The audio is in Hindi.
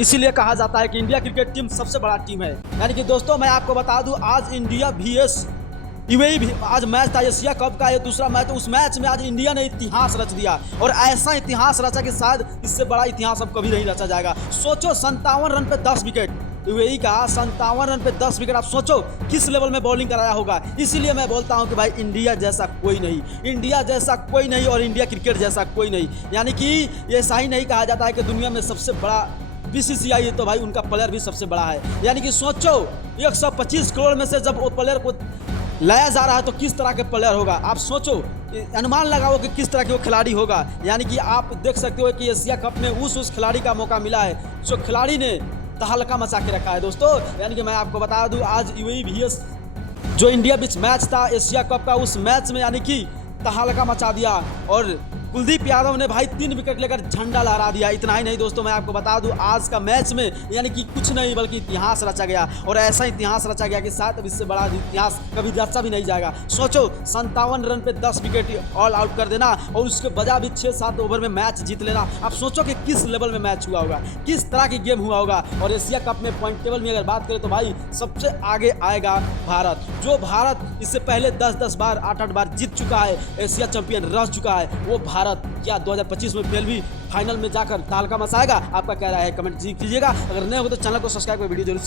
इसीलिए कहा जाता है कि इंडिया क्रिकेट टीम सबसे बड़ा टीम है। यानी कि दोस्तों मैं आपको बता दूं, आज इंडिया VS यूएई भी आज मैच था एशिया कप का, ये दूसरा मैच। तो उस मैच में आज इंडिया ने इतिहास रच दिया, और ऐसा इतिहास रचा कि शायद इससे बड़ा इतिहास अब कभी नहीं रचा जाएगा। सोचो 57 रन पे 10 विकेट, यूएई का 57 रन पे 10 विकेट। आप सोचो किस लेवल में बॉलिंग कराया होगा। इसीलिए मैं बोलता हूं कि भाई इंडिया जैसा कोई नहीं, इंडिया जैसा कोई नहीं, और इंडिया क्रिकेट जैसा कोई नहीं। यानी कि ऐसा ही नहीं कहा जाता है कि दुनिया में सबसे बड़ा बीसीसीआई है, तो भाई उनका प्लेयर भी सबसे बड़ा है। यानी कि सोचो 125 करोड़ में से जब वो प्लेयर को लाया जा रहा है तो किस तरह के प्लेयर होगा। आप सोचो, अनुमान लगाओ कि किस तरह के वो खिलाड़ी होगा। यानी कि आप देख सकते हो कि एशिया कप में उस खिलाड़ी का मौका मिला है जो खिलाड़ी ने तहलका मचा के रखा है दोस्तों। यानी कि मैं आपको बता दूं, आज यूएई VS जो इंडिया बीच मैच था एशिया कप का, उस मैच में यानी कि तहलका मचा दिया, और कुलदीप यादव ने भाई 3 विकेट लेकर झंडा लहरा दिया। इतना ही नहीं दोस्तों, मैं आपको बता दूं, आज का मैच में यानी कि कुछ नहीं बल्कि इतिहास रचा गया, और ऐसा इतिहास रचा गया कि शायद अब इससे बड़ा इतिहास कभी रचा भी नहीं जाएगा। सोचो 57 रन पे 10 विकेट ऑल आउट कर देना, और उसके बजाय भी 6-7 ओवर में मैच जीत लेना। आप सोचो कि किस लेवल में मैच हुआ होगा, किस तरह की गेम हुआ होगा। और एशिया कप में पॉइंट टेबल में अगर बात करें तो भाई सबसे आगे आएगा भारत। जो भारत इससे पहले 10-10 बार 8-8 बार जीत चुका है, एशिया चैंपियन रह चुका है, वो भारत क्या 2025 में फिर भी फाइनल में जाकर तहलका मचाएगा। आपका क्या राय है, कमेंट कीजिएगा। अगर नए हो तो चैनल को सब्सक्राइब कर वीडियो जरूर से